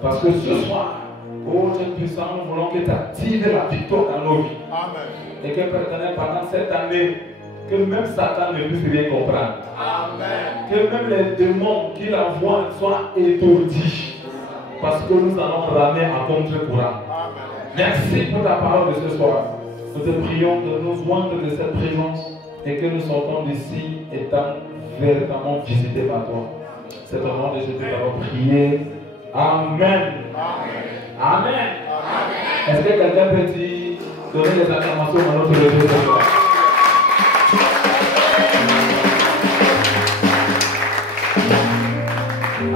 Parce que ce soir, oh Dieu puissant, nous voulons que tu actives la victoire dans nos vies. Amen. Et que Père éternel, pendant cette année, que même Satan ne puisse rien comprendre. Amen. Que même les démons qu'il envoie soient étourdis. Parce que nous allons ramer à contre-courant. Merci pour ta parole de ce soir. Nous te prions de nous joindre de cette présence et que nous sortons d'ici étant véritablement visités par toi. C'est au nom de Jésus que nous avons prié. Amen. Amen. Amen. Est-ce que quelqu'un peut donner des acclamations à notre Dieu ce soir?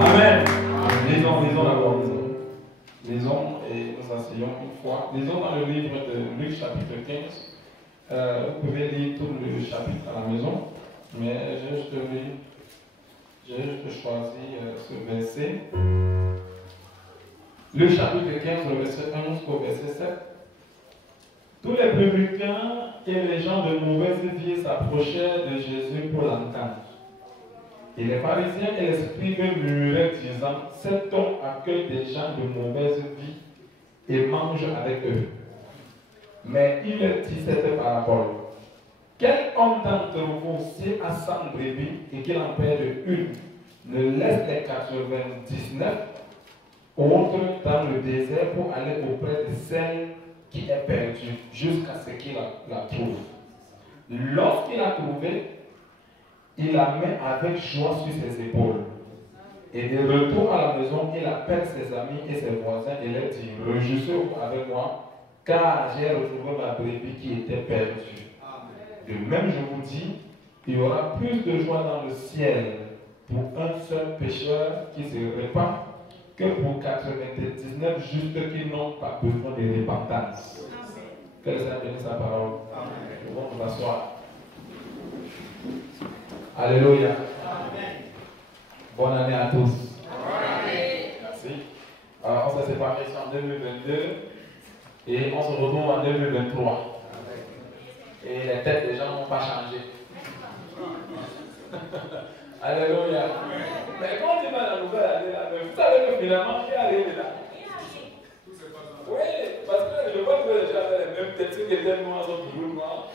Amen. Lisons d'abord. Lisons et nous asseyons une fois. Lisons dans le livre de Luc chapitre 15. Vous pouvez lire tout le chapitre à la maison, mais j'ai juste choisi ce verset. Le chapitre 15, le verset 1 jusqu'au verset 7. Tous les publicains et les gens de mauvaise vie s'approchèrent de Jésus pour l'entendre. Et les pharisiens et les scribes murmuraient, disant: cet homme accueille des gens de mauvaise vie et mange avec eux. Mais il leur dit cette parabole: quel homme d'entre vous, s'il a 100 brebis et qu'il en perd une, ne laisse les 99 autres dans le désert pour aller auprès de celle qui est perdue jusqu'à ce qu'il la trouve. Lorsqu'il l'a trouvée, il la met avec joie sur ses épaules. Et de retour à la maison, il appelle ses amis et ses voisins et leur dit, réjouissez-vous avec moi, car j'ai retrouvé ma brebis qui était perdue. De même, je vous dis, il y aura plus de joie dans le ciel pour un seul pécheur qui se répand que pour 99 justes qui n'ont pas besoin de repentance. Que le Seigneur bénisse sa parole. Nous allons nous asseoir. Alléluia. Amen. Bonne année à tous. Amen. Merci. Alors, on s'est séparés en 2022 et on se retrouve en 2023. Et les têtes des gens n'ont pas changé. Alléluia. Mais quand tu vas dans la nouvelle année, là, vous savez que finalement, qui arrive là? Oui, parce que je vois que les gens avaient les mêmes têtes. Ceux qui étaient noirs sont toujours noirs.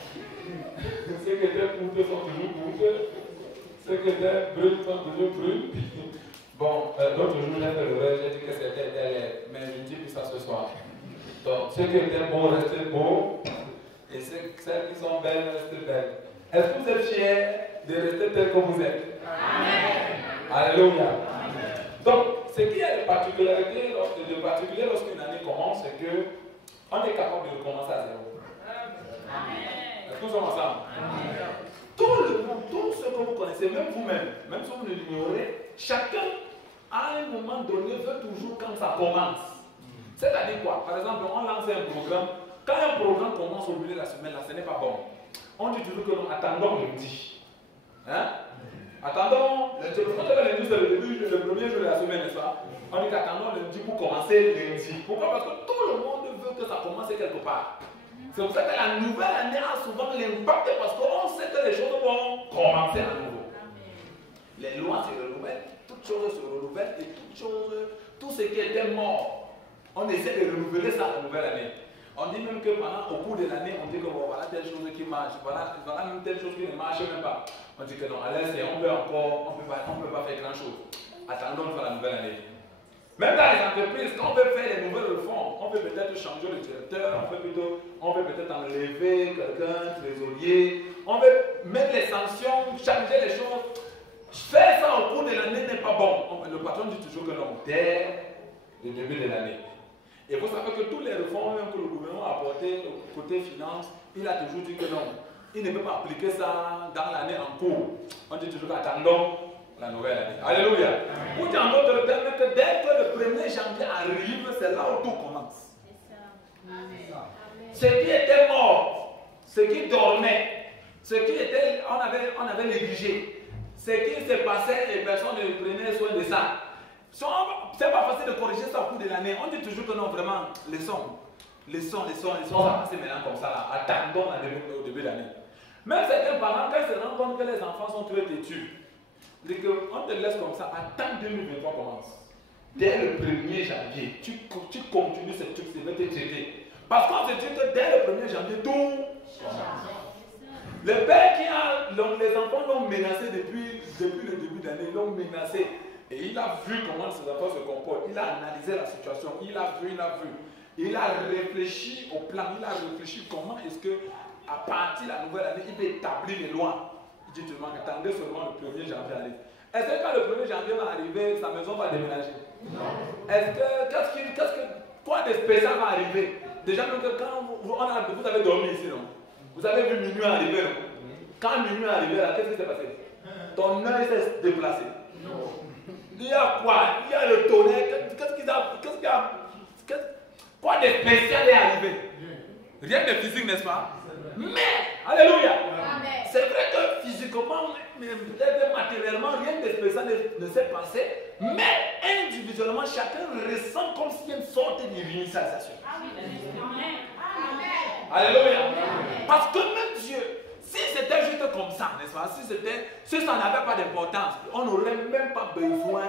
Ceux qui étaient courtes sont toujours courtes. Ceux qui étaient bruns sont toujours bruns. Bon, l'autre jour, j'ai fait le rêve, j'ai dit que c'était derrière. Mais je ne dis plus ça ce soir. Donc, ceux qui étaient beaux, restez beaux. Et celles qui sont belles, restez belles. Est-ce que vous êtes fiers de rester tel que vous êtes? Amen. Alléluia. Amen. Donc, ce qui est de particulier lorsqu'une année commence, c'est qu'on est capable de recommencer à zéro. Amen. Est-ce que nous sommes ensemble? Amen. Tout le monde, tout ce que vous connaissez, même vous-même, même si vous l'ignorez, chacun, à un moment donné, veut toujours quand ça commence. C'est-à-dire quoi? Par exemple, on lance un programme. Quand un programme commence au milieu de la semaine, là, ce n'est pas bon. On dit toujours que nous attendons lundi. Hein? Attendons, le lundi, c'est le premier jour de la semaine, n'est-ce pas? On dit qu'attendons lundi pour commencer lundi. Pourquoi? Parce que tout le monde veut que ça commence quelque part. C'est pour ça que la nouvelle année a souvent l'impact parce qu'on sait que les choses vont commencer à nouveau. Les lois se renouvellent, toutes choses se renouvellent et tout ce qui était mort, on essaie de renouveler ça la nouvelle année. On dit même que au cours de l'année, on dit que bon, voilà telle chose qui marche, voilà même telle chose qui ne marche même pas. On dit que non, à l'instant, on ne peut pas faire grand chose. Attendons pour la nouvelle année. Même dans les entreprises, quand on veut faire les nouvelles réformes, on peut peut-être changer le directeur, on peut peut-être enlever quelqu'un, trésorier, on veut mettre les sanctions, changer les choses. Faire ça au cours de l'année n'est pas bon. Le patron dit toujours que non, dès le début de l'année. Et vous savez que toutes les réformes que le gouvernement a apportées côté finance, il a toujours dit que non, il ne peut pas appliquer ça dans l'année en cours. On dit toujours qu'attendons la nouvelle année. Alléluia. Ou en d'autres termes, que dès que le 1er janvier arrive, c'est là où tout commence. Ce qui était mort, ce qui dormait, ce qui était, on avait négligé, ce qui se passait, les personnes ne prenaient soin de ça. C'est pas facile de corriger ça au cours de l'année. On dit toujours que non, vraiment, leçons, ça va passer maintenant comme ça, là. Attendons au début de l'année. Même certains parents, quand ils se rendent compte que les enfants sont très têtus, on te laisse comme ça, attends 2023 commence. Dès le 1er janvier, tu continues ce truc, c'est te traiter. Parce qu'on se dit que dès le 1er janvier, tout commence. Le père les enfants l'ont menacé depuis le début de l'année, ils l'ont menacé. Et il a vu comment ses enfants se comportent. Il a analysé la situation. Il a vu. Il a réfléchi au plan. Il a réfléchi comment est-ce que, à partir de la nouvelle année, il peut établir les lois. Il dit, attendez seulement le 1er janvier arrive. Est-ce que quand le 1er janvier va arriver, sa maison va déménager? Non. Est-ce que, quoi de spécial va arriver? Déjà, même que quand vous avez dormi ici, non? Vous avez vu minuit arriver, non? Quand minuit est arrivé, là, qu'est-ce qui s'est passé? Ton œil s'est déplacé. Non. Il y a quoi? Il y a le tonnerre. Quoi de spécial est arrivé? Rien de physique, n'est-ce pas? Mais, alléluia! C'est vrai que physiquement, peut-être matériellement, rien de spécial ne s'est passé. Mais individuellement, chacun ressent comme s'il y a une sorte d'initialisation. Alléluia! Parce que même Dieu, si c'était juste comme ça, n'est-ce pas? Si ça n'avait pas d'importance, on n'aurait même pas besoin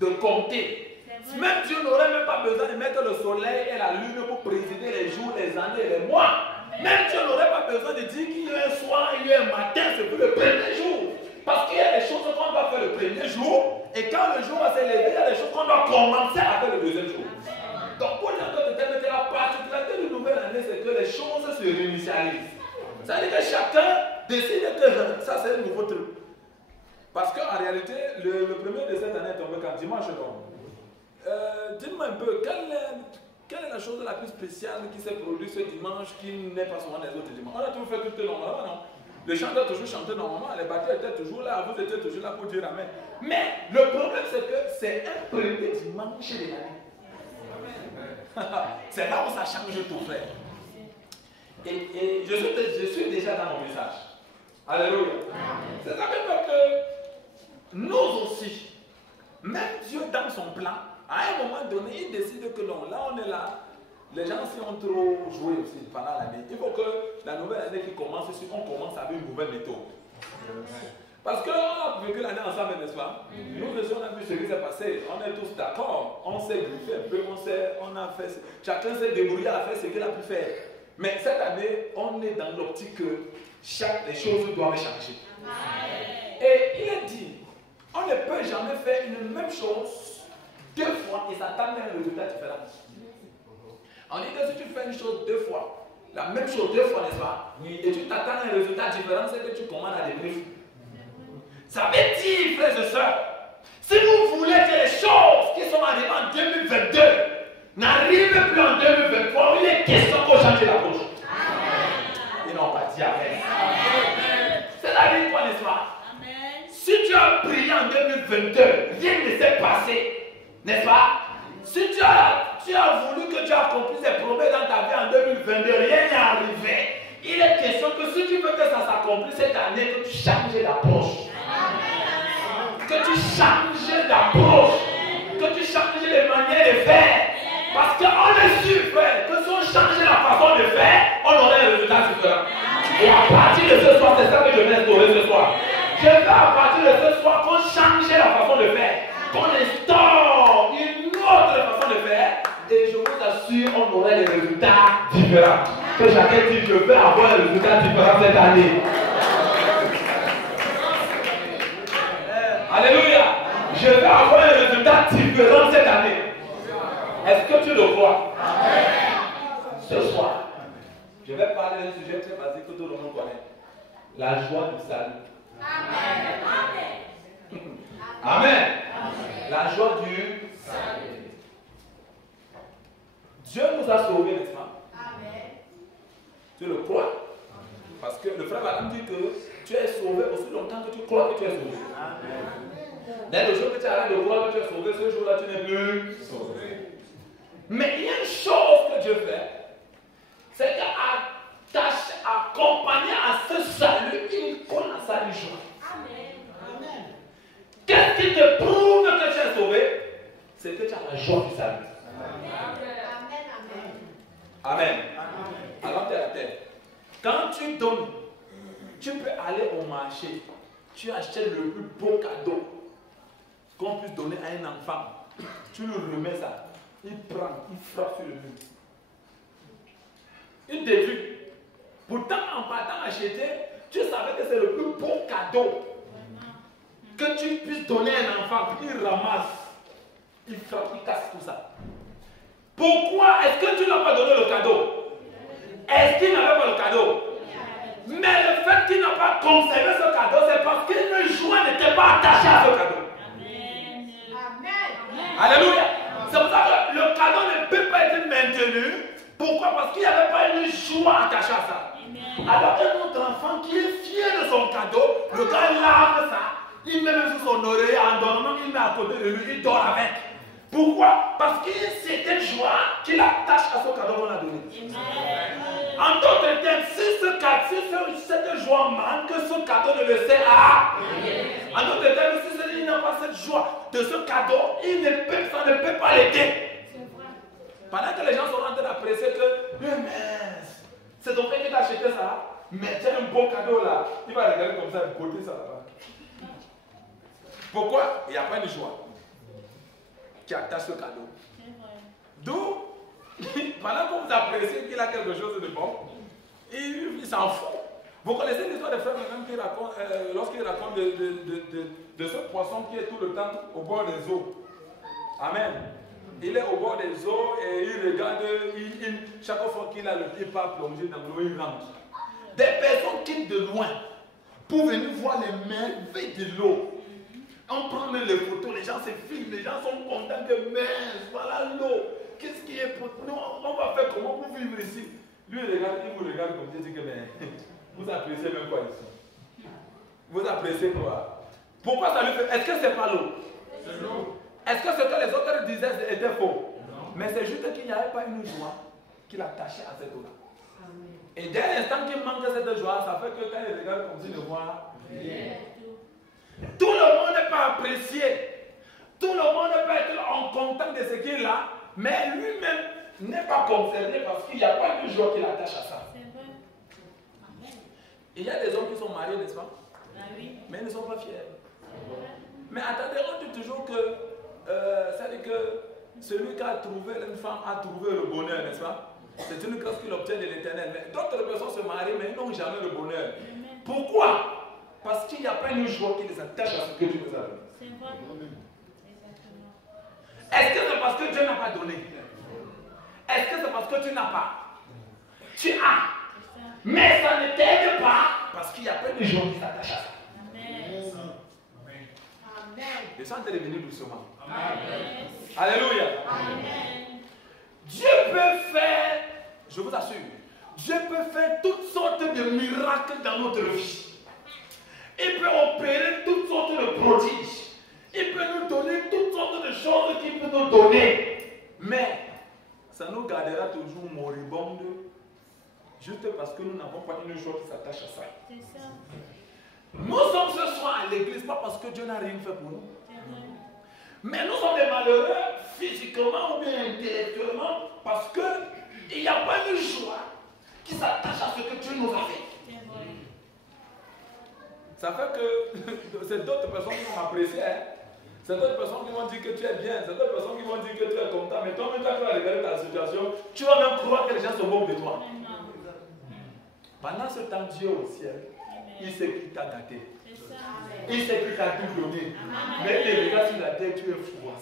de compter. Même Dieu n'aurait même pas besoin de mettre le soleil et la lune pour présider les jours, les années et les mois. Même Dieu n'aurait pas besoin de dire qu'il y a un soir, il y a un matin, c'est pour le premier jour. Parce qu'il y a des choses qu'on doit faire le premier jour, et quand le jour va s'élever, il y a des choses qu'on doit commencer à faire le deuxième jour. Donc pour dire que la particularité de nouvelle année, c'est que les choses se réinitialisent. Ça veut dire que chacun décide que ça c'est un nouveau truc. Parce qu'en réalité, le premier de cette année est tombé quand dimanche. Dites-moi un peu, quelle est la chose la plus spéciale qui s'est produite ce dimanche qui n'est pas souvent des autres dimanches? On a toujours fait tout normalement, non? Le chanteur a toujours chanté normalement, les batteurs étaient toujours là, vous étiez toujours là pour dire Amen. Mais le problème c'est que c'est un premier dimanche de l'année. C'est là où ça change tout, frère. Et je suis déjà dans mon message. Alléluia. C'est ça qui fait que nous aussi, même Dieu dans son plan, à un moment donné, il décide que non, là on est là. Les gens s'y ont trop joué aussi pendant l'année. Il faut que la nouvelle année qui commence, on commence avec une nouvelle méthode. Parce qu'on a vécu l'année ensemble, n'est-ce pas? Nous aussi, on a vu ce qui s'est passé. On est tous d'accord. On s'est griffé un peu. On a fait. Chacun s'est débrouillé à faire ce qu'il a pu faire. Mais cette année, on est dans l'optique que les choses doivent changer. Et il est dit, on ne peut jamais faire une même chose 2 fois et s'attendre à un résultat différent. On dit que si tu fais une chose 2 fois, la même chose 2 fois, n'est-ce pas? Et tu t'attends à un résultat différent, c'est que tu commandes à des briefs. Ça veut dire, frères et sœurs, si vous voulez que les choses qui sont arrivées en 2022 n'arrivent plus en 2023, il est question qu'on change l'approche. Ils n'ont pas dit Amen. C'est-à-dire quoi, n'est-ce pas? Si tu as prié en 2022, rien ne s'est passé, n'est-ce pas? Si tu as voulu que tu accomplisses des promesses dans ta vie en 2022, rien n'est arrivé. Il est question que si tu veux que ça s'accomplisse cette année, que tu changes d'approche. Que tu changes d'approche. Que tu changes de manière de faire. Parce qu'on est sûr, frère, que si on changeait la façon de faire, on aurait un résultat différent. Et à partir de ce soir, c'est ça que je vais instaurer ce soir. Je veux à partir de ce soir qu'on change la façon de faire. Qu'on instaure une autre façon de faire. Et je vous assure, on aurait des résultats différents. Que chacun dit, je veux avoir un résultat différent cette année. Alléluia. Je veux avoir un résultat différent cette année. Est-ce que tu le crois? Ce soir, je vais parler d'un sujet très basique que tout le monde connaît. La joie du salut. Amen. La joie du salut. Dieu nous a sauvés, n'est-ce pas? Tu le crois? Parce que le frère Adam dit que tu es sauvé aussi longtemps que tu crois que tu es sauvé. Dès le jour que tu arrêtes de croire que tu es sauvé, ce jour-là tu n'es plus sauvé. Mais il y a une chose que Dieu fait, c'est qu'accompagné à ce salut, il connaît sa joie. Qu'est-ce qui te prouve que tu es sauvé? C'est que tu as la joie du salut. Amen. Alors tu es à terre. Quand tu donnes, tu peux aller au marché, tu achètes le plus beau cadeau qu'on puisse donner à un enfant. Tu lui remets ça. Il prend, il frappe sur le mur. Il détruit. Pourtant, en partant acheter, tu savais que c'est le plus beau cadeau que tu puisses donner à un enfant. Il ramasse, il frappe, il casse tout ça. Pourquoi est-ce que tu n'as pas donné le cadeau? Est-ce qu'il n'avait pas le cadeau? Mais le fait qu'il n'a pas conservé ce cadeau, c'est parce qu'une joie n'était pas attachée à ce cadeau. Amen. Alléluia. C'est pour ça que le cadeau ne peut pas être maintenu. Pourquoi? Parce qu'il n'y avait pas une joie attachée à ça. Alors un autre enfant qui est fier de son cadeau, le gars lave ça, il met même sur son oreille, en dormant, il met à côté de lui, il dort avec. Pourquoi? Parce qu'il y a cette joie qu'il attache à ce cadeau qu'on a donné. En d'autres termes, si cette joie manque, ce cadeau ne le sert à. En d'autres termes, si il n'a pas cette joie de ce cadeau, ça ne peut pas l'aider. Pendant que les gens sont en train d'apprécier que, c'est ton frère qui t'a acheté ça, mais tiens un beau cadeau là, il va regarder comme ça et côté ça là-bas. Pourquoi? Il n'y a pas de joie qui attache ce cadeau. D'où, pendant que vous appréciez qu'il a quelque chose de bon, il s'en fout. Vous connaissez l'histoire des frères même qui racontent, lorsqu'ils racontent de ce poisson qui est tout le temps au bord des eaux. Amen. Il est au bord des eaux et il regarde, chaque fois qu'il a le pied pas plongé dans l'eau, il rentre. Des personnes quittent de loin pour venir voir les merveilles de l'eau. On prend même les photos, les gens se filment, les gens sont contents que mince, voilà l'eau. Qu'est-ce qui est pour nous? On va faire comment pour vivre ici? Lui, il vous regarde comme Dieu dit que mais, vous appréciez même quoi ici? Vous appréciez quoi? Pourquoi ça lui fait? Est-ce que c'est pas l'eau? C'est l'eau. Est-ce que ce que les autres disaient était faux? Non. Mais c'est juste qu'il n'y avait pas une joie qui l'attachait à cette eau-là. Et dès l'instant qu'il manque de cette joie, ça fait que quand il regarde comme s'il ne voit rien. Tout le monde n'est pas apprécié. Tout le monde peut être en contact de ce qu'il a, mais lui-même n'est pas concerné parce qu'il n'y a pas de joie qui l'attache à ça. C'est vrai. Il y a des hommes qui sont mariés, n'est-ce pas? Ah oui. Mais ils ne sont pas fiers. Mais attendez, on dit toujours que ça dit que celui qui a trouvé une femme a trouvé le bonheur, n'est-ce pas? C'est une grâce qu'il obtient de l'Éternel. Mais d'autres personnes se marient, mais ils n'ont jamais le bonheur. Pourquoi? Parce qu'il n'y a pas une joie qui les attache à ce que Dieu nous a donné. C'est vrai. Est-ce que c'est parce que Dieu n'a pas donné? Est-ce que c'est parce que tu n'as pas? Tu as. Mais ça ne t'aide pas parce qu'il n'y a pas de joie qui s'attache à ça. Amen. Les gens sont revenus doucement. Amen. Alléluia. Amen. Dieu peut faire, je vous assure, Dieu peut faire toutes sortes de miracles dans notre vie. Il peut opérer toutes sortes de prodiges. Il peut nous donner toutes sortes de choses qu'il peut nous donner. Mais ça nous gardera toujours moribondes juste parce que nous n'avons pas une chose qui s'attache à ça. C'est ça. Nous sommes ce soir à l'église, pas parce que Dieu n'a rien fait pour nous. Mais nous sommes des malheureux physiquement ou bien intellectuellement parce qu'il n'y a pas de joie qui s'attache à ce que Dieu nous a fait. Ça fait que c'est d'autres personnes qui vont m'apprécier. C'est d'autres personnes qui vont dire que tu es bien. C'est d'autres personnes qui vont dire que tu es content. Mais toi-même, quand tu vas regarder ta situation, tu vas même croire que les gens se moquent de toi. Pendant ce temps, Dieu au ciel, il sait qui t'a gâté. Il sait qui t'a tout donné. Mais il regarde sur la tête, tu es fou.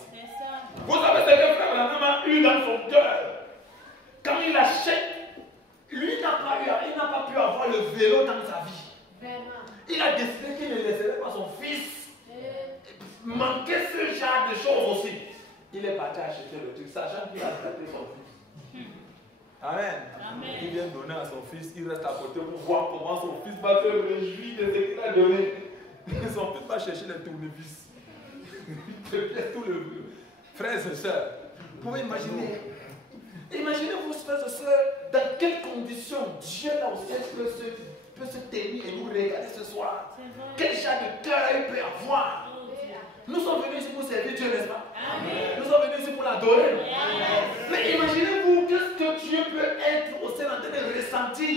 Vous savez ce que Frère Branham a eu dans son cœur. Quand il achète, lui il n'a pas pu avoir le vélo dans sa vie. Il a décidé qu'il ne laisserait pas son fils manquer ce genre de choses aussi. Il est parti acheter le truc, sachant qu'il a gâté son fils. Amen. Amen. Il vient donner à son fils, il reste à côté pour voir comment son fils va se réjouir de ce qu'il a donné. Son fils va chercher les tournevis. Tout le frères et sœurs. Vous pouvez imaginer. Imaginez-vous, frères et sœurs, dans quelles conditions Dieu là au ciel peut se tenir et nous regarder ce soir. Quel genre de cœur il peut avoir. Nous sommes venus ici pour servir Dieu, n'est-ce pas? Amen. Nous sommes venus ici pour l'adorer. Mais imaginez-vous qu'est-ce que Dieu peut être au ciel en train de ressentir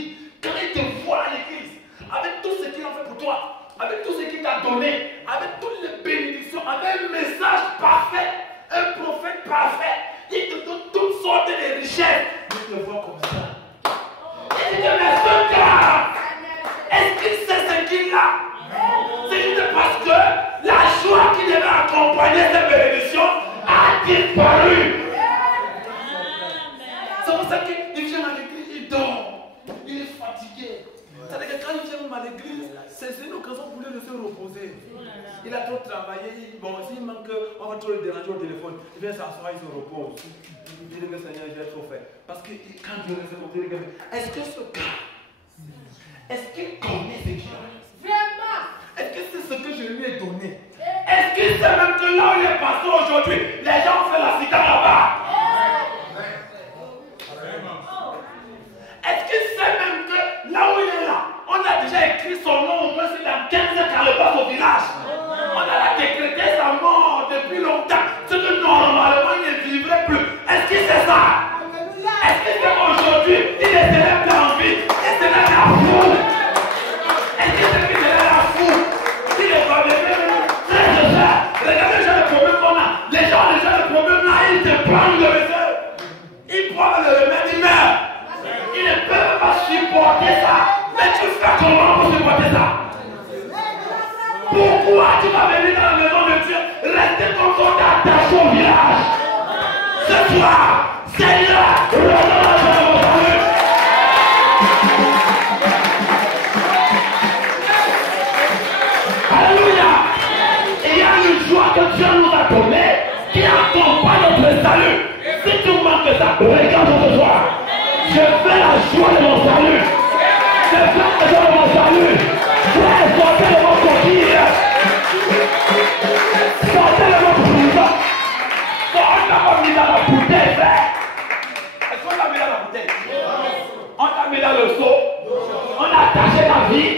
quand il te voit à l'église, avec tout ce qu'il a fait pour toi, avec tout ce qu'il t'a donné, avec toutes les bénédictions, avec un message parfait, un prophète parfait. Il te donne toutes sortes de richesses. Il te voit comme ça. Il te met ce cœur. Est-ce qu'il sait ce qu'il a? C'est juste parce que la joie qui devait accompagner cette bénédiction a disparu. C'est pour ça qu'il vient à l'église, il dort. Il est fatigué. C'est-à-dire que quand il vient à l'église, c'est une occasion pour lui de se reposer. Il a trop travaillé. Bon, s'il manque, on va trop le déranger au téléphone. Il vient s'asseoir, il se repose. Il dit que Seigneur, j'ai trop fait. Parce que quand Dieu reste au téléphone, est-ce que ce gars, est-ce qu'il connaît ce qu'il a? Vraiment? Est-ce que c'est ce que je lui ai donné? Est-ce qu'il sait même que là où il est passé aujourd'hui, les gens font la cigare là-bas? Est-ce qu'il sait même que là où il est là, on a déjà écrit son nom au moins c'est dans 15 calebasses au village? On a décrété sa mort depuis longtemps. C'est que normalement il ne vivrait plus. Est-ce qu'il sait ça? Est-ce qu'il sait qu'aujourd'hui il ne serait plus en vie? Il serait la fou? Est-ce qu'il sait qu'il serait la fou? Il est pas bien. Regardez les gens de problème qu'on a. Les gens de problème là, ils te prennent le remède. Ils prennent le remède, ils meurent. Ils ne peuvent pas supporter ça. Mais tu fais comment pour supporter ça? Pourquoi tu vas venir dans la maison de Dieu? Restez comme ça, attaché au village. Ce soir, Seigneur, accompagne notre salut. Si tu manques ça, regarde ce soir. Je fais la joie de mon salut. Je fais la joie de mon salut. Frère, sortez de mon coquille. Sortez de mon prison. On t'a mis dans la bouteille, frère. Est-ce qu'on t'a mis dans la bouteille? On t'a mis dans le seau. On a attaché la vie.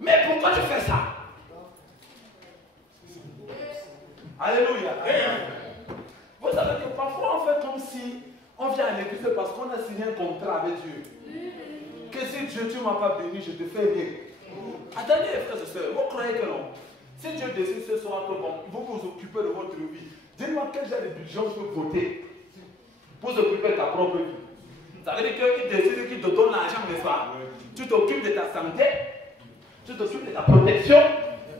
Mais pourquoi tu fais ça? Alléluia. Vous savez que parfois on fait comme si on vient à l'église parce qu'on a signé un contrat avec Dieu. Que si Dieu, tu ne m'as pas béni, je te fais rien. Attendez, frères et sœurs, vous croyez que non? Si Dieu décide ce soir que bon, vous vous occupez de votre vie, dis-moi quel genre de budget je peux voter pour s'occuper de ta propre vie. Ça veut dire qu'il décide qu'il te donne l'argent, n'est-ce pas? Tu t'occupes de ta santé, tu t'occupes de ta protection,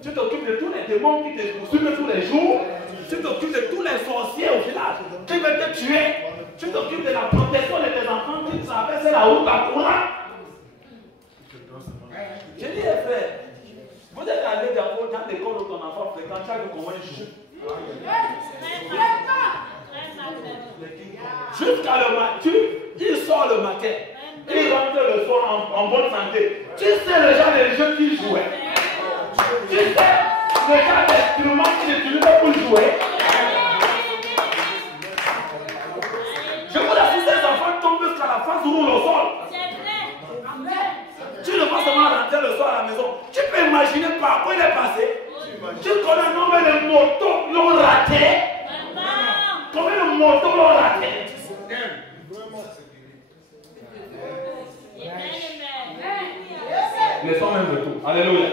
tu t'occupes de tous les démons qui te poursuivent tous les jours, tu t'occupes de tous les sorciers au village qui veulent te tuer, tu t'occupes de la protection de tes enfants qui traversent la route à courant. J'ai dit, frère, vous êtes allé dans l'école où ton enfant fréquente chaque jour comment il joue. Jusqu'à le matin, il sort le matin, il rentre le soir en bonne santé. Tu sais le genre de jeux qu'il jouait. Tu sais le genre d'instrument qu'il utilisait pour jouer. Je vous assure, ces enfants tombent jusqu'à la face roule au sol. Tu ne vas seulement rentrer le soir à la maison. Tu peux imaginer par quoi il est passé. Tu connais le nombre de motos l'ont raté. Combien de motos l'ont raté? Laissons même de tout. Alléluia.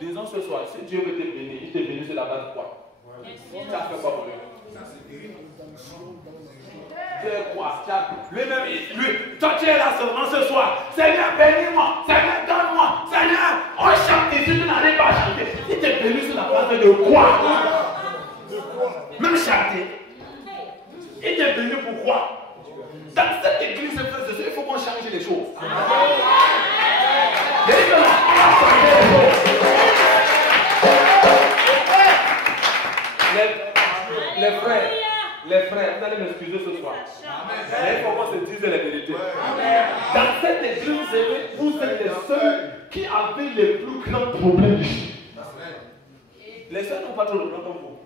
Disons ce soir, si Dieu veut te bénir, il te bénit sur la base de quoi? Tu as fait quoi pour lui? Lui-même, toi tu es là seulement ce soir. Seigneur, bénis-moi. Seigneur, donne-moi. Seigneur, on chante ici, tu n'arrives pas à chanter. Il te bénit sur la base de quoi? Même chanter. Il te bénit pourquoi? Dans cette église, il faut qu'on change les choses. Les frères, vous allez m'excuser ce soir. Mais il faut qu'on se dise la vérité. Dans cette église, vous êtes les seuls qui avaient les plus grands problèmes ici. Les seuls n'ont pas trop de problèmes comme vous.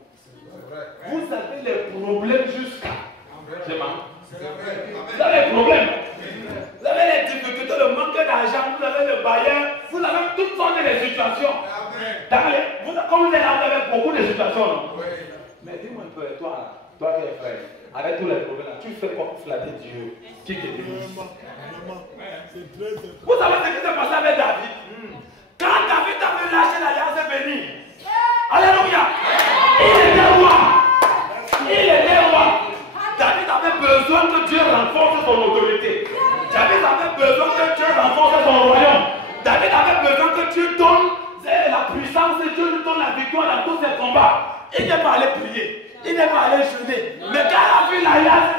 Vous avez les problèmes jusqu'à. Vous avez les problèmes. Vous avez les difficultés, le manque d'argent, vous avez le bailleur, vous avez toutes sortes de situations. Comme vous êtes là, vous avez beaucoup de situations. Non? Mais dis-moi un peu, toi qui es frère, avec tous les problèmes, tu fais quoi pour flatter Dieu qui te bénit? Vous savez ce qui s'est passé avec David? Quand David avait lâché l'alliance bénie, alléluia, il était roi. Il était roi. David avait besoin que Dieu renforce son autorité. David avait besoin que Dieu renforce son royaume. David avait besoin que Dieu donne la puissance et Dieu lui donne la victoire dans tous ses combats. Il n'est pas allé prier. Il n'est pas allé jeûner. Mais quand il a vu l'alliance,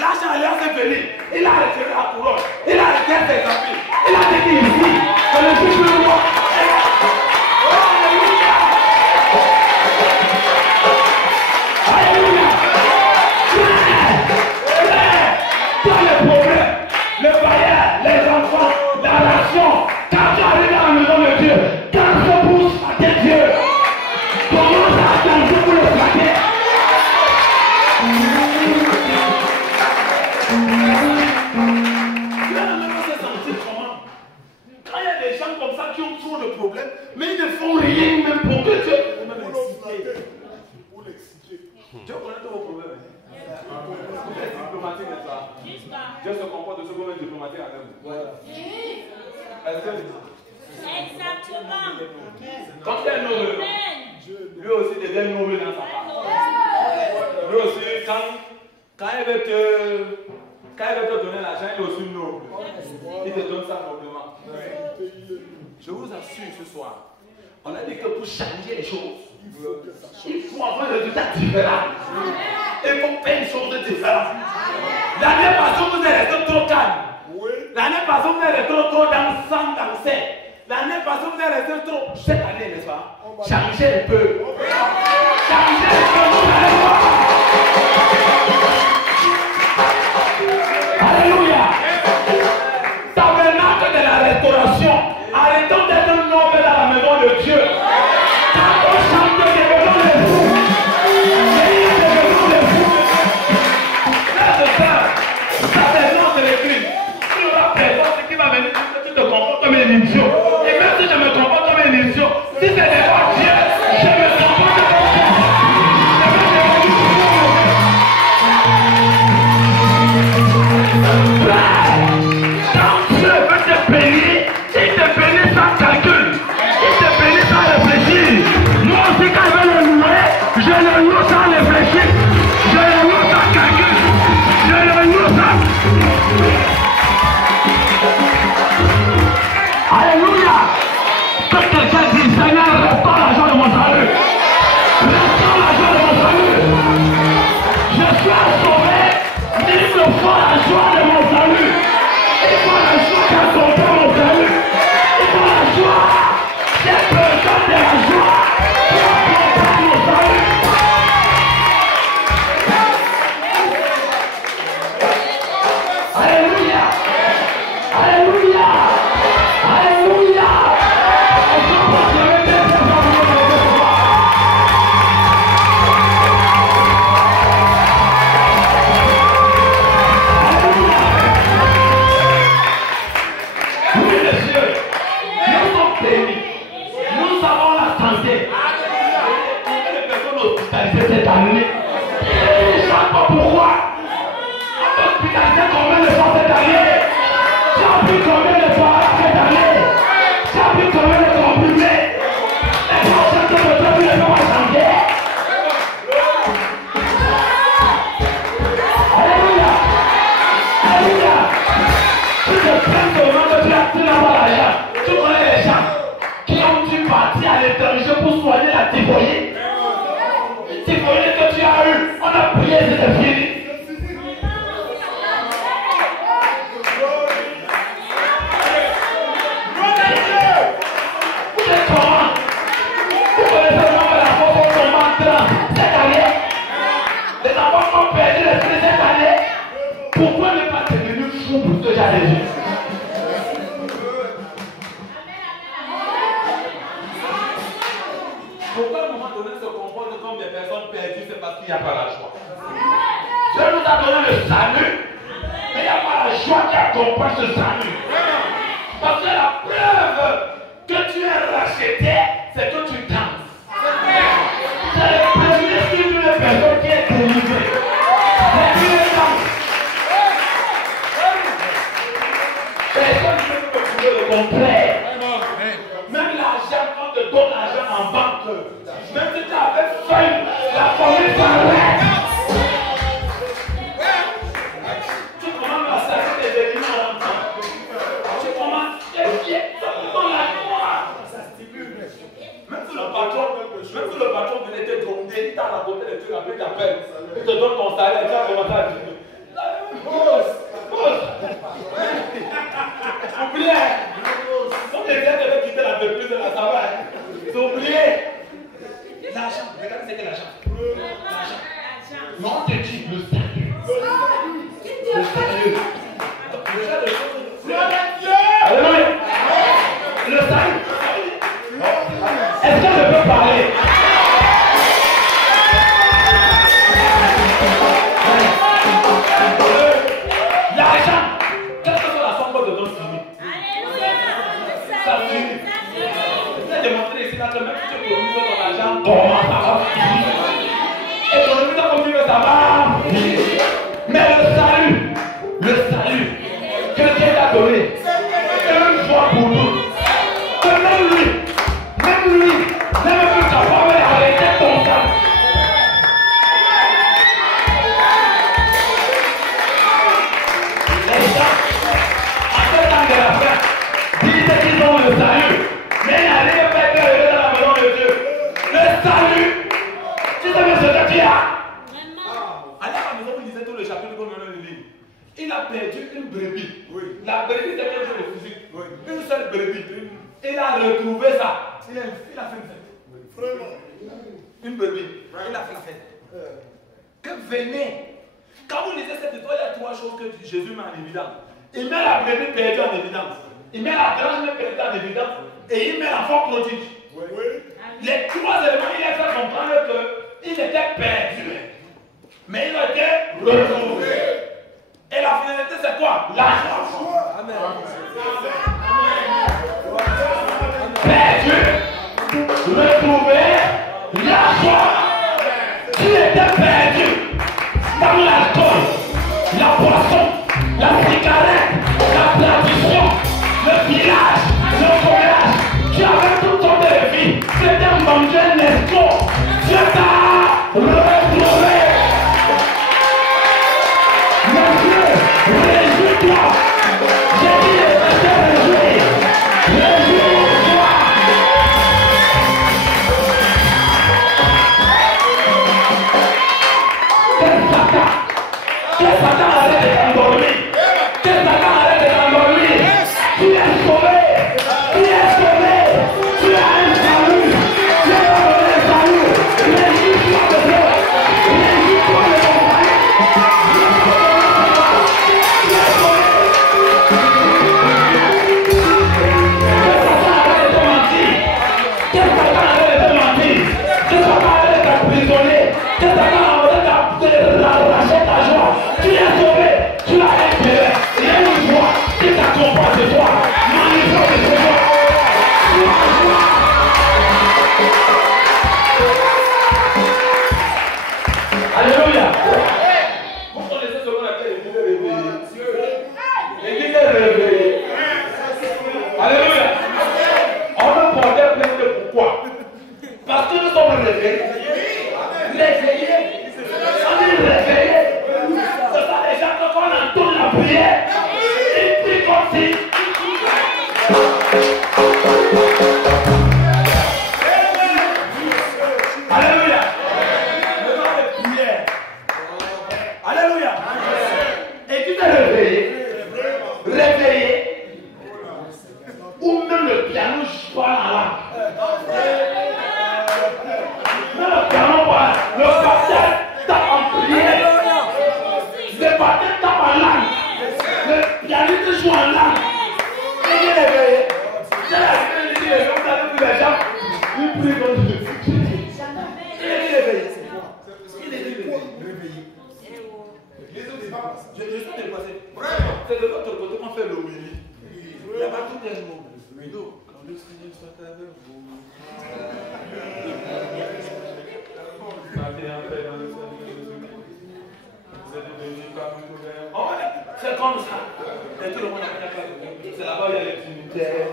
l'alliance est venue. Il a retiré la couronne. Il a retiré ses habits. Il a dit ici, c'est le fils du roi. Alléluia. Alléluia. Tous les problèmes, le bailleur, les enfants, la ration, quand tu arrives dans la maison de Dieu, quand tu pousses à tes dieux, commence à danser pour le flatter. Quand il y a des gens comme ça qui ont trop de problèmes, mais ils ne font rien même pour que Dieu. Dieu connaît tous vos problèmes. Vous êtes diplomatique, n'est-ce pas? Dieu se comporte de ce qu'on est diplomatique avec vous. Est-ce que exactement. Quand tu es noble, lui aussi devient noble dans sa part. Lui aussi, quand il veut te donner l'argent, il est aussi noble. Il te donne ça noblement. Je vous assure ce soir, on a dit que pour changer les choses, il faut avoir un résultat différent. Il faut faire une chose différente. L'année passée, vous êtes resté trop calme. L'année passée, vous êtes resté trop dansant, danser. L'année passée, vous êtes resté trop. Cette année, n'est-ce pas? Changez un peu. Changez un peu. use sans réfléchir. Je le use sans calcul. Je le use sans... Alléluia. Que quelqu'un dise, Seigneur, restaure la joie de mon salut. Restaure la joie de mon salut. Je suis sauvé. Il me faut la joie de mon salut. Il faut la joie d'accomplir mon salut. Il faut la joie. J'ai besoin de la joie pour accomplir mon salut. Alléluia. Alléluia. Alléluia. Nous avons la santé. Les personnes hospitalisées cette année. Je ne sais pas pourquoi. On est hospitalisé combien de fois cette année? Tu as pris combien de fois cette année? Tu as pris combien de comprimés? Les prochaines de votre vie ne vont pas changer. Alléluia. Alléluia. Tu te prends seulement que tu as pris là-bas l'argent. Tu connais les gens qui ont dû partir à l'étranger pour soigner la typhoïde. Typhoïde que tu as eu, on a prié, c'était fini. Vous êtes comment? Vous connaissez vraiment la force au tombant cette année? Les enfants ont perdu l'esprit cette année. Pourquoi ne pas devenir fou pour ce genre de vie? Pourquoi à un moment donné se comporte comme des personnes perdues? C'est parce qu'il n'y a pas la joie. Dieu nous a donné le salut, mais il n'y a pas la joie qui accompagne ce salut. Parce que la preuve que tu es racheté, c'est que tu danses. C'est le premier signe d'une personne qui est délivrée. C'est une danse. Personne ne peut trouver le contraire. Même l'argent, quand on te donne l'argent en banque, même si tu avais faim, la famille s'arrête. Tu commences à servir des éléments en même temps. Tu commences à dire, ça me donne la joie. Ça stimule. Même si le patron venait te gronder, il t'a raconté des trucs, après il t'appelle, il te donne ton salaire, tu vas commencer à dire. Oubliez. On essaie de quitter la pépite de la savane. C'est oublié. L'argent, regardez c'est que l'argent. L'argent. Non, on te dit le salut. Le salut. Alléluia. Le salut. Est-ce que je peux parler? L'argent. Quelle que soit la somme qu'on te donne, ça finit. Je vais démontrer ici, là, que même si tu économises ton argent, comment ça va finir? Économiser comme ça va finir. Mais le salut que Dieu t'a donné, une fois pour nous, que même lui, même plus capable d'arrêter ton sang. Les gens, à ce temps de la fin, disent qu'ils ont le salut, mais ils n'arrivent pas à être heureux dans la maison de Dieu. Le salut, tu sais ce que tu as? Allez à la maison, vous lisez tout le chapitre qu'on a lu. Il a perdu une brebis. Oui. La brebis, c'est quelque chose de physique. Oui. Une seule brebis. Il a retrouvé ça. Il a fait une fête. Oui. Une brebis. Oui. Il a fait la fête. Que venez. Quand vous lisez cette histoire, il y a trois choses que Jésus met en évidence. Il met la brebis perdue en évidence. Il met la grange perdue en évidence. Et il met l'enfant prodige. Oui. Oui. Les trois éléments, il a fait comprendre qu'il était perdu. Mais il a été retrouvé. Et la finalité, c'est quoi? La joie. Amen. Perdu, retrouvé, la joie. Tu étais perdu dans l'alcool, la boisson, la cigarette, la tradition, le village, le voyage. Tu avais tout ton de vie. C'était un manger un escroc. Dieu t'a retrouver. Monsieur, réjouis-toi. J'ai dit de te réjouir. Réjouis-toi. Que Satan arrête de t'endormir. Que Satan arrête de t'endormir. Tu es sauvé. Tu es sauvé. Tu as un salut. Tu as donné un salut. Réjouis-toi de Dieu. Réjouis-toi de ton salut. Tu es sauvé. Que Satan arrête de te mentir. Que Satan arrête de te mentir. Que Satan arrête de t'emprisonner. Que Satan arrête de t'arracher ta joie. Tu es sauvé. Tu as un Dieu. Il y a une joie qui t'accompagne de toi. Manifeste de toi. Tu as joie. Alléluia. Vous connaissez ce qu'on appelle l'église réveillée. L'église réveillée. Alléluia. On veut porter plainte de pourquoi? Parce que nous sommes réveillés. Réveillés. On est réveillés. Ce sont les gens qui, quand on entend la prière, ils prient comme si. Alléluia. Le temps de prière. Alléluia. Et tu t'es réveillé. Réveillé. Ou même le piano joue pas là. Même le piano pas. Le pasteur tape en prière. Le pasteur tape en langue. Le pianiste joue en langue. Et il est réveillé. C'est la vie comme ça, les gens. Ils prient comme Dieu. Il est réveillé. Il est réveillé. Je suis dépassé. C'est de l'autre côté qu'on fait l'homélie. Il n'y a pas tout un mot. Quand le Seigneur soit avec vous. C'est comme ça. Et tout le monde a fait. C'est là-bas, il y a les dignitaires,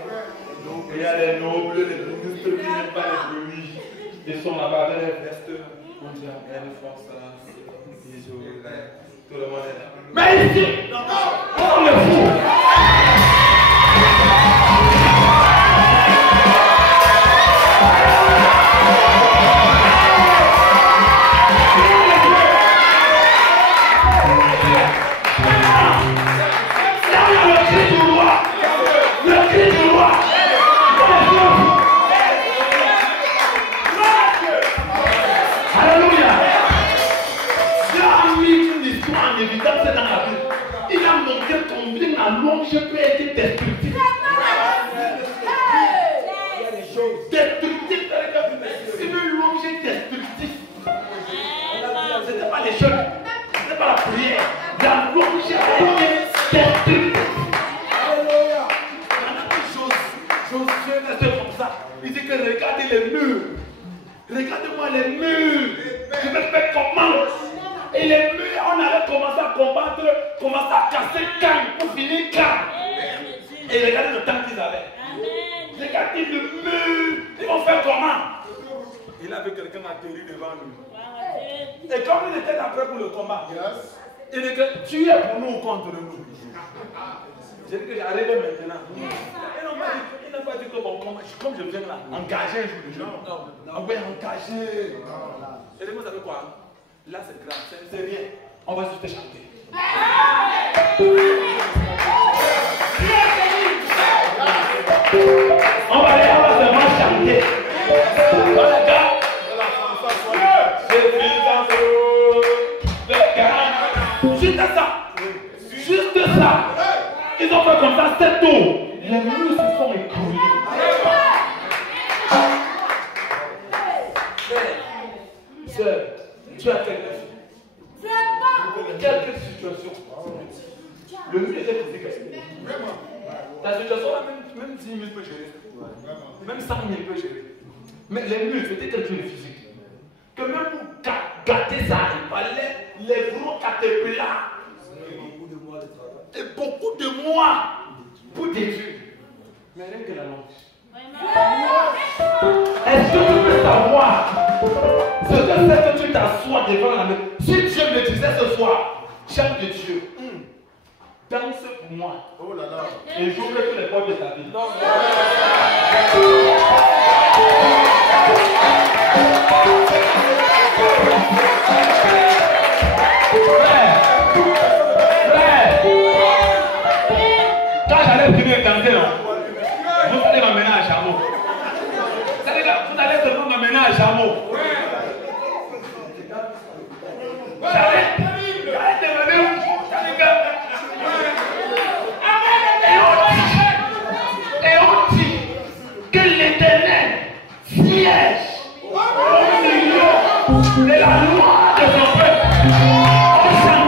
il y a les nobles, les ministres qui n'aiment pas les bruits. Ils sont là-bas avec les vestes. On dit Amen, François, bisous. Tout le monde est là. Mais ici, on le fout. Je peux être destructif. Destructif. Il veut longer destructif. Ce n'était pas les jeunes. Ce n'était pas la prière. La longer destructif. Alléluia. Josué reste comme ça. Il dit que regardez les murs. Regardez-moi les murs. Je vais faire comment? Et les murs, on allait commencer à combattre, commencer à casser canne pour finir canne. Et regardez le temps qu'ils avaient. Regardez le mur. Ils vont faire comment? Il avait quelqu'un atterri devant lui. Et comme il était prêt pour le combat, il dit que tu es pour nous ou contre nous. J'ai dit que j'arrive maintenant. Il n'a pas dit que bon, comme je viens là, engager un jour de jeu. Non, oui, engager. Et vous savez quoi? Là c'est grave, c'est rien. On va juste te chanter. On va seulement chanter. Voilà, les gars. Juste ça. Juste ça. Ils ont fait comme ça 7 tours. Les murs se sont écroulés. Sœur, tu as quelques situations. Le mur était physique. Ta situation là, même 10 000 peut gérer. Même 100 000 peut gérer. Mais les murs, c'était quelque chose de physique. Que même pour gâter ça, il fallait les gros caterpillars. Et beaucoup de mois pour détruire. Mais rien que la langue. Est-ce que tu peux savoir ce que c'est que tu t'assois devant la maison. Si Dieu me disait ce soir, chante de Dieu, danse pour moi. Oh là là. Et j'ouvre toutes les portes de ta vie. Quand j'allais finir de danser, vous allez m'amener à Chameau. Vous allez seulement m'amener à Chameau. J'allais devenir et on dit que l'Éternel siège au milieu de la loi de son peuple. On s'en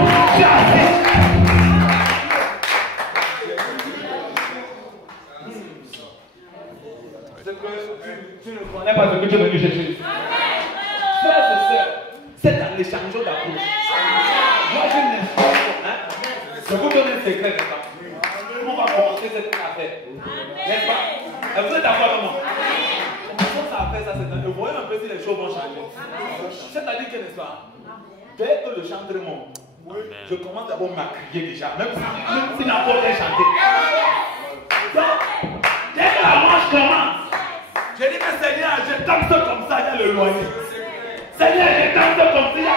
tu ne connais pas ce que tu es venu chercher. Frères et sœurs, cette année, changeons d'approche. Moi, je n'ai je vous donne un secret, n'est-ce pas? On va commencer cette affaire. N'est-ce pas? Vous êtes d'accord avec moi? Commençons à faire ça cette année. Vous voyez un peu si les choses vont changer. C'est-à-dire que, n'est-ce pas? Dès que le chanteur monte, je commence d'abord à crier déjà, même si n'importe quel chanter. Donc, dès que la marche commence, je dis que Seigneur, je danse comme ça, il y a le loyer. Seigneur, je danse comme ça, il y a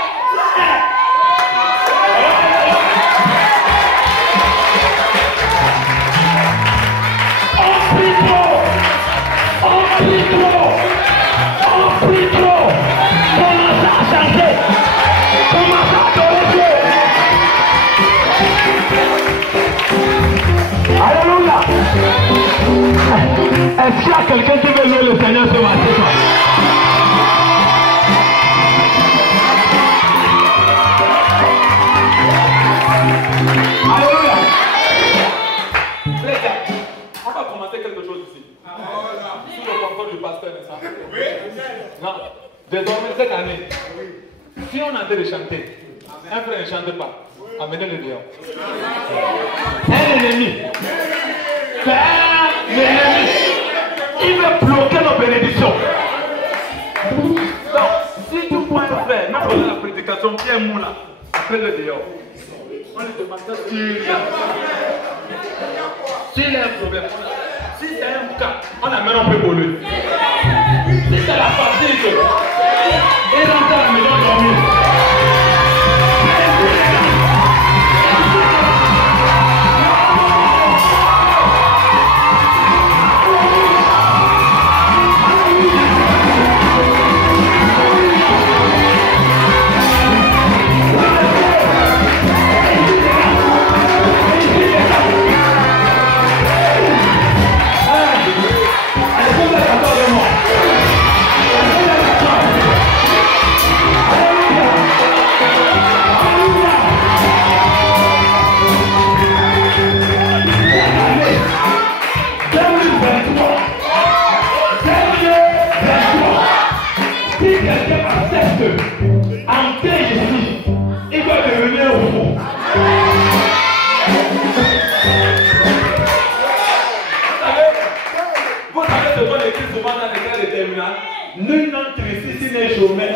on prie trop. Commence à chanter. Commence à adorer Dieu. Alléluia. Est-ce qu'il y a quelqu'un qui veut louer le Seigneur ce matin? Alléluia. Les gars, on va commencer quelque chose ici. Sous le contrôle du pasteur, n'est-ce pas? Oui. Non, désormais cette année, si on a envie de chanter, un frère ne chante pas, amenez-le dehors. Un ennemi. Il veut bloquer nos bénédictions. Donc, si tu prends un frère, même pendant la prédication, Pierre Moula, appelle-le dehors. On lui demande s'il a un problème. Si c'est un cas, on amène un peu pour lui. Si c'est la fatigue, il rentre à la maison dormir. Entrer ici, il va devenir fou. Vous savez ce qu'on écrit souvent dans les cas de terminale? Nul n'entre ici s'il n'est chômeur.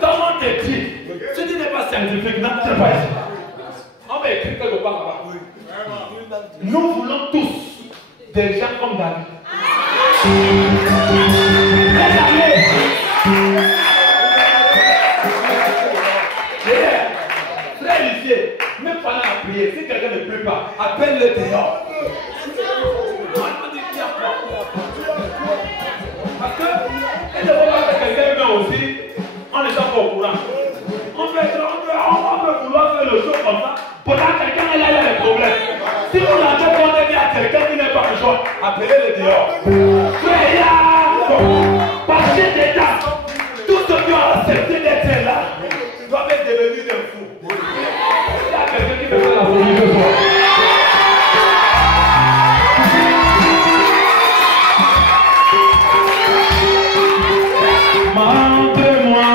Comment te dit? Si tu n'es pas scientifique, n'entre pas ici. On va écrire quelque part là-bas. Nous voulons tous des gens comme David. Frère Olivier, même pendant la prière, si quelqu'un ne prie pas, appelle-le dehors. Parce que, et de voir que quelqu'un vient aussi, on n'est pas au courant. On peut vouloir faire le show comme ça, pendant que quelqu'un est là, il y a des problèmes. Si vous l'avez condamné à quelqu'un qui n'est pas le choix, appelez-le dehors. Frère, parce que déjà, tous ceux qui ont accepté d'être là doivent être devenus des fous. Il y a quelqu'un qui veut faire la folie ce soir. Montre-moi.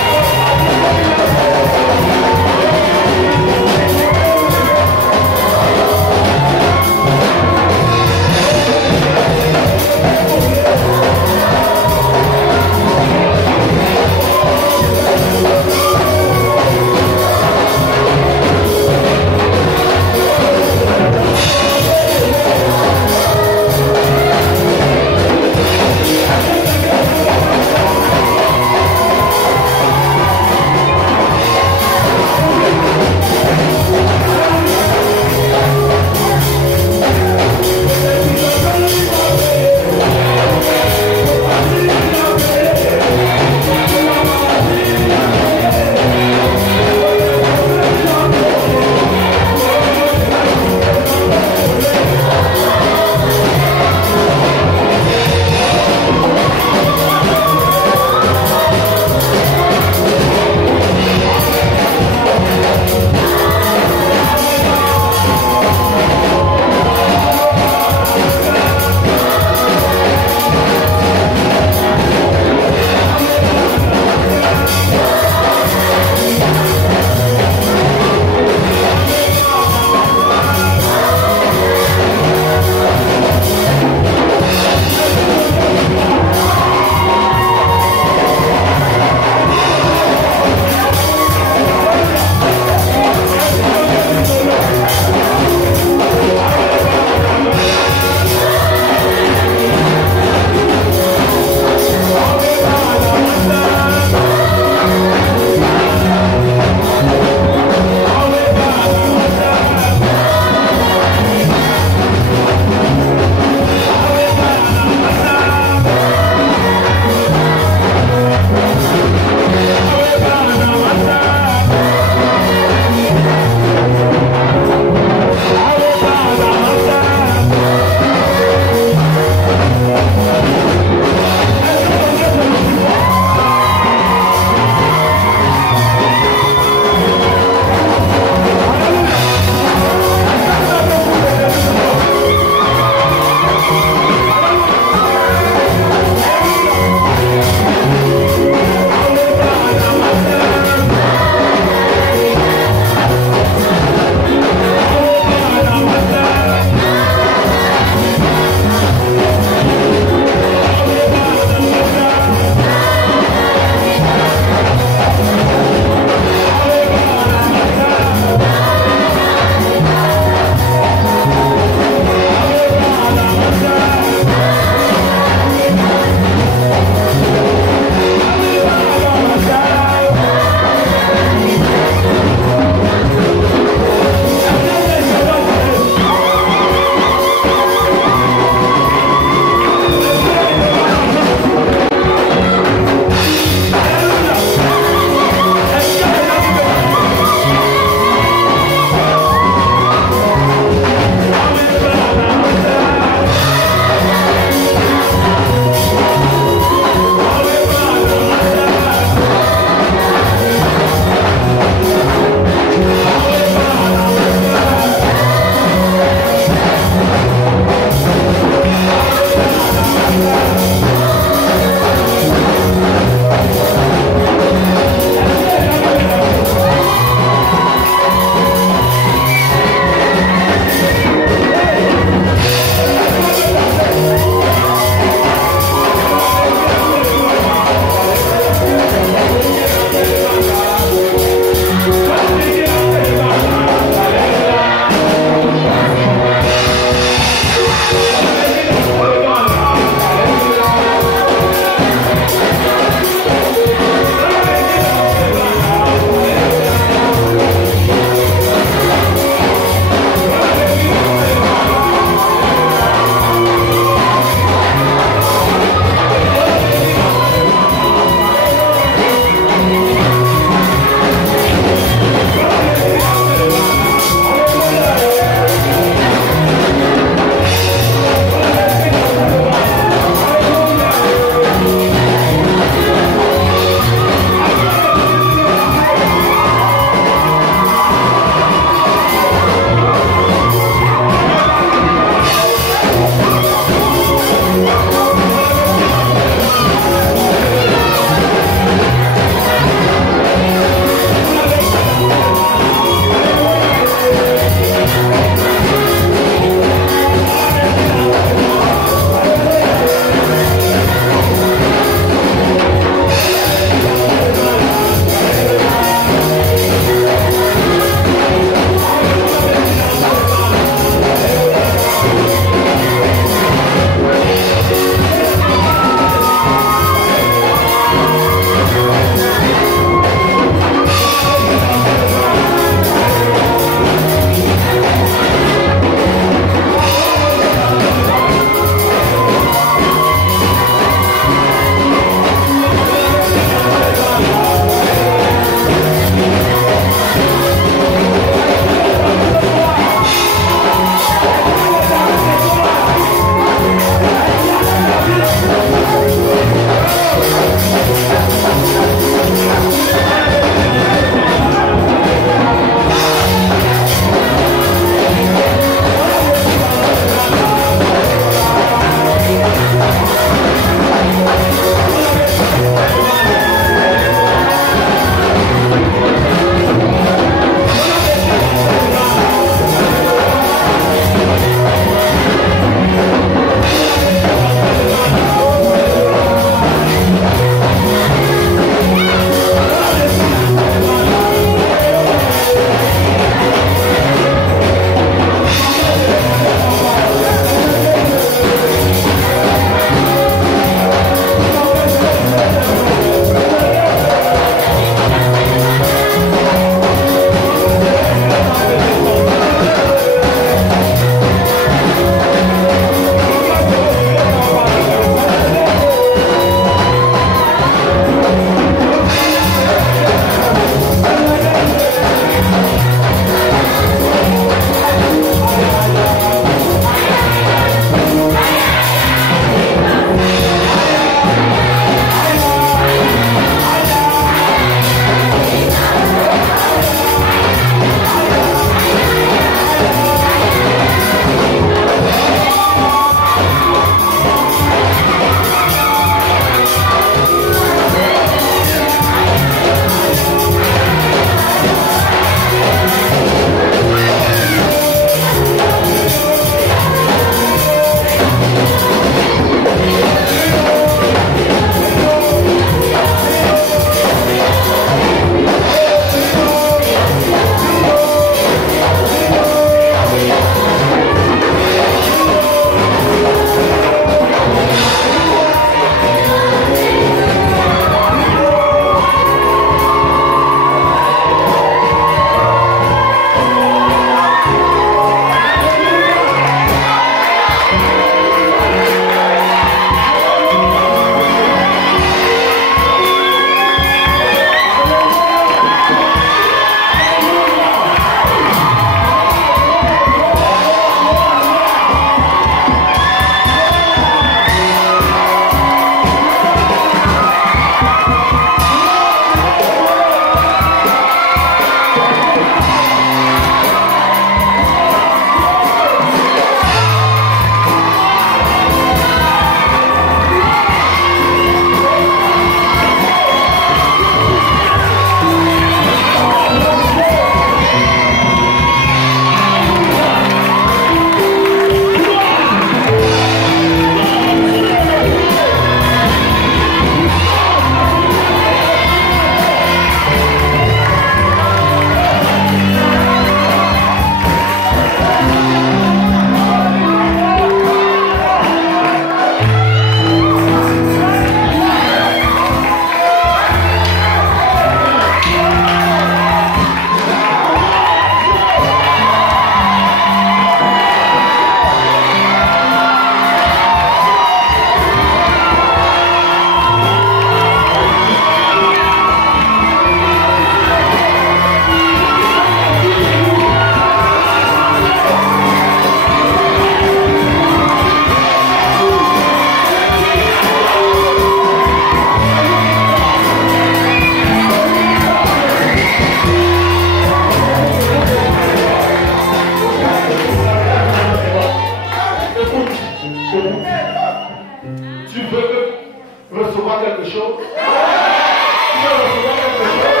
quelque chose? Tu veux recevoir quelque chose?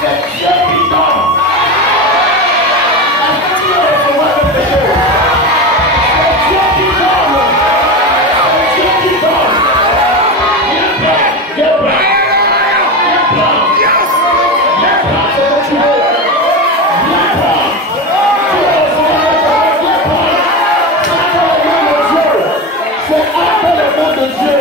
C'est Dieu qui donne. Est-ce que tu veux recevoir quelque chose? C'est Dieu qui donne. C'est Dieu qui donne. Viens prendre. Viens prendre. Viens prendre. Viens prendre ce que tu veux. Viens prendre. Tu veux recevoir quelque chose? Viens prendre. C'est encore le nom de Dieu. C'est encore le nom de Dieu.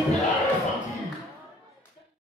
Amen.